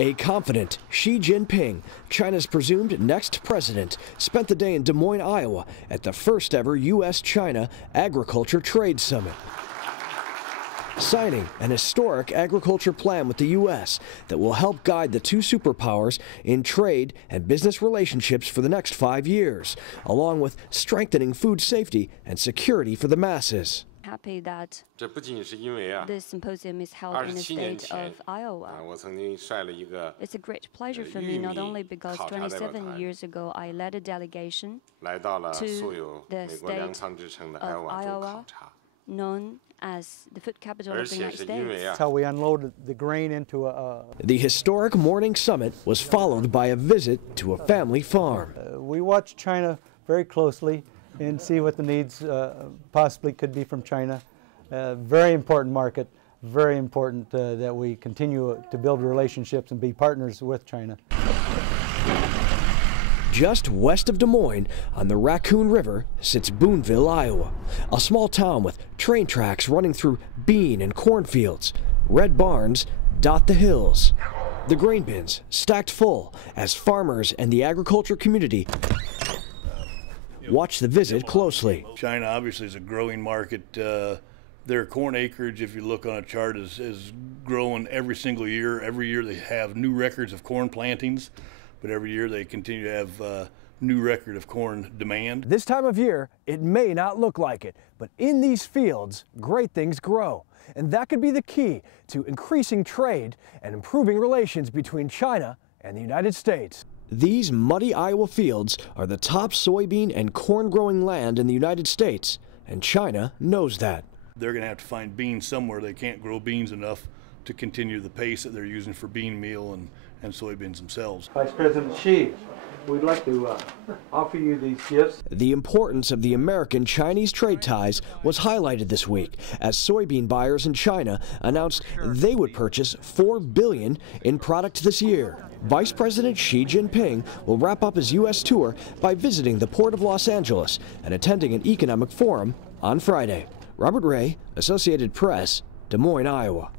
A confident Xi Jinping, China's presumed next president, spent the day in Des Moines, Iowa at the first ever U.S.-China Agriculture Trade Summit, signing an historic agriculture plan with the U.S. that will help guide the two superpowers in trade and business relationships for the next 5 years, along with strengthening food safety and security for the masses. Happy that this symposium is held in the state of Iowa. It's a great pleasure for me, not only because 27 years ago I led a delegation to the state of Iowa, known as the food capital of the United States. That's how we unloaded the grain into a... The historic morning summit was followed by a visit to a family farm. We watched China very closely and see what the needs possibly could be from China. Very important market, very important that we continue to build relationships and be partners with China. Just west of Des Moines, on the Raccoon River, sits Boonville, Iowa, a small town with train tracks running through bean and cornfields. Red barns dot the hills. The grain bins stacked full as farmers and the agriculture community watch the visit closely. China obviously is a growing market. Their corn acreage, if you look on a chart, is growing every single year. Every year they have new records of corn plantings, but every year they continue to have new record of corn demand. This time of year, it may not look like it, but in these fields, great things grow. And that could be the key to increasing trade and improving relations between China and the United States. These muddy Iowa fields are the top soybean and corn growing land in the United States, and China knows that. They're going to have to find beans somewhere. They can't grow beans enough to continue the pace that they're using for bean meal and soybeans themselves. Vice President Xi, we'd like to offer you these gifts. The importance of the American-Chinese trade ties was highlighted this week as soybean buyers in China announced they would purchase $4 billion in product this year. Vice President Xi Jinping will wrap up his U.S. tour by visiting the Port of Los Angeles and attending an economic forum on Friday. Robert Ray, Associated Press, Des Moines, Iowa.